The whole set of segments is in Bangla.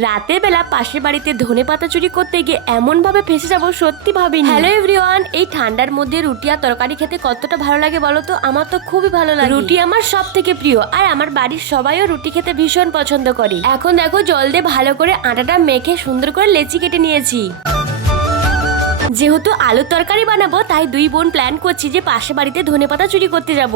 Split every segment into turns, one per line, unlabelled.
রাতের বেলা পাশের বাড়িতে ধনে পাতা চুরি করতে গিয়ে এমন ভাবে ফেসে যাব সত্যি ভাবিনি। হ্যালো এভরিওয়ান এই ঠান্ডার মধ্যে রুটি আর তরকারি খেতে কতটা ভালো লাগে বলো তো? আমার তো খুবই ভালো লাগে। রুটি আমার সব থেকে প্রিয় আর আমার বাড়ির সবাইও রুটি খেতে ভীষণ পছন্দ করে। এখন দেখো জল দিয়ে ভালো করে আটাটা মেখে সুন্দর করে লেচি কেটে নিয়েছি। যেহেতু আলুর তরকারি বানাবো তাই দুই বোন প্ল্যান করছি যে পাশে বাড়িতে ধনেপাতা চুরি করতে যাব।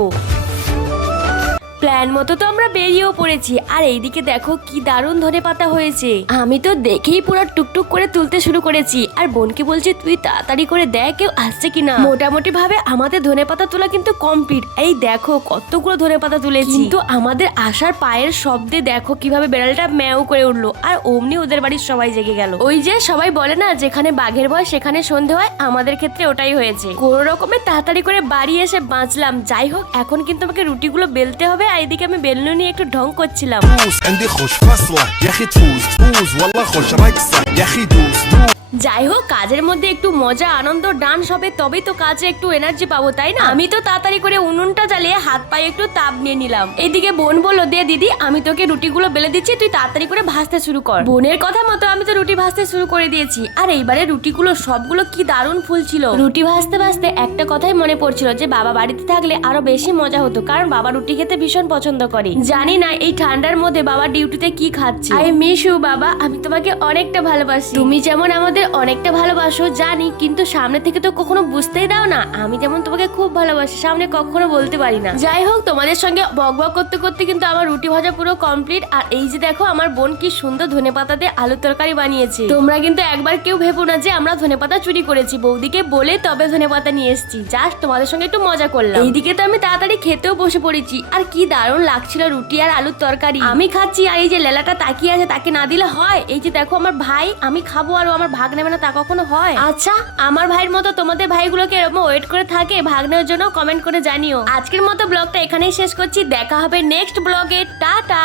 প্ল্যান মতো তো আমরা বেরিয়েও পড়েছি। আর এইদিকে দেখো কি দারুণ ধনে পাতা হয়েছে। আমি তো দেখেই পুরো টুকটুক করে তুলতে শুরু করেছি। আর বোনকে বলছি, তুই তাড়াতাড়ি করে দেখ কেউ আসছে কিনা? মোটামুটি ভাবে আমাদের ধনে পাতা তোলা কিন্তু কমপ্লিট এই দেখো, কতগুলো ধনে পাতা তুলেছি। কিন্তু আমাদের আসার পায়ের শব্দে দেখো কীভাবে বেড়ালটা ম্যাও করে উঠল। আর অমনি ওদের বাড়ির সবাই জেগে গেল। ওই যে সবাই বলে না, যেখানে বাঘের ভয়, সেখানে সন্ধে হয়। আমাদের ক্ষেত্রে ওটাই হয়েছে। কোনো রকমে তাড়াতাড়ি করে বাড়ি এসে বাঁচলাম। যাই হোক, এখন কিন্তু আমাকে রুটিগুলো বেলতে হবে। আর এদিকে আমি বেলুন নিয়ে একটু ঢং করছিলাম। যাই হোক কাজের মধ্যে একটু মজা, আনন্দ, ডান্স হবে, তবেই তো কাজে একটু এনার্জি পাবো, তাই না? আমি তো তাড়াতাড়ি করে উনুনটা জ্বালিয়ে হাত পায়ে একটু তাপ নিয়ে নিলাম। এদিকে বোন বলল, দে দিদি, আমি তোকে রুটিগুলো বেলে দিচ্ছি, তুই তাড়াতাড়ি করে ভাজতে শুরু কর। বোনের কথা মতো আমি তো রুটি ভাজতে শুরু করে দিয়েছি। আর এইবারে রুটিগুলো সবগুলো কি দারুণ ফুলছিল রুটি ভাজতে ভাজতে একটা কথাই মনে পড়ছিল যে, বাবা বাড়িতে থাকলে আরও বেশি মজা হতো, কারণ বাবা রুটি খেতে ভীষণ পছন্দ করে। জানি না এই ঠান্ডার মধ্যে বাবা ডিউটিতে কি খাচ্ছে। আই মিশু বাবা, আমি তোমাকে অনেকটা ভালোবাসি। তুমি যেমন আমাদের অনেকটা ভালোবাসো, জানি, কিন্তু সামনে থেকে তো কখনো বুঝতেই দাও না। আমি যেমন তোমাকে খুব ভালোবাসি, সামনে কখনো বলতে পারি না। যাই হোক, তোমাদের সঙ্গে বক বক করতে করতে কিন্তু আমার রুটি ভাজা পুরো কমপ্লিট আর এই যে দেখো, আমার বোন কি সুন্দর ধনে পাতাতে আলুর তরকারি বানিয়েছে। তোমরা কিন্তু একবার কেউ ভেবো না যে আমরা ধনে পাতা চুরি করেছি। বৌদিকে বলে তবে ধনে পাতা নিয়ে এসেছি। জাস্ট তোমাদের সঙ্গে একটু মজা করলাম। এইদিকে তো আমি তাড়াতাড়ি খেতেও বসে পড়েছি। আর কি দারুণ লাগছিল রুটি আর আলুর তরকারি। আমি খাচ্ছি আর এই যে লেলাটা তাকিয়ে আছে তাকে না দিলে হয়। এই যে দেখো, আমার ভাই, আমি খাব আর আমার আমার ভাগ নেবে না তা কখনো হয়? আচ্ছা আমার ভাইয়ের মতো তোমাদের ভাইগুলোকে এরকম ওয়েট করে থাকে ভাগ নেওয়ার জন্য কমেন্ট করে জানিও। আজকের মতো ব্লগটা এখানেই শেষ করছি, দেখা হবে নেক্সট ব্লগে টাটা!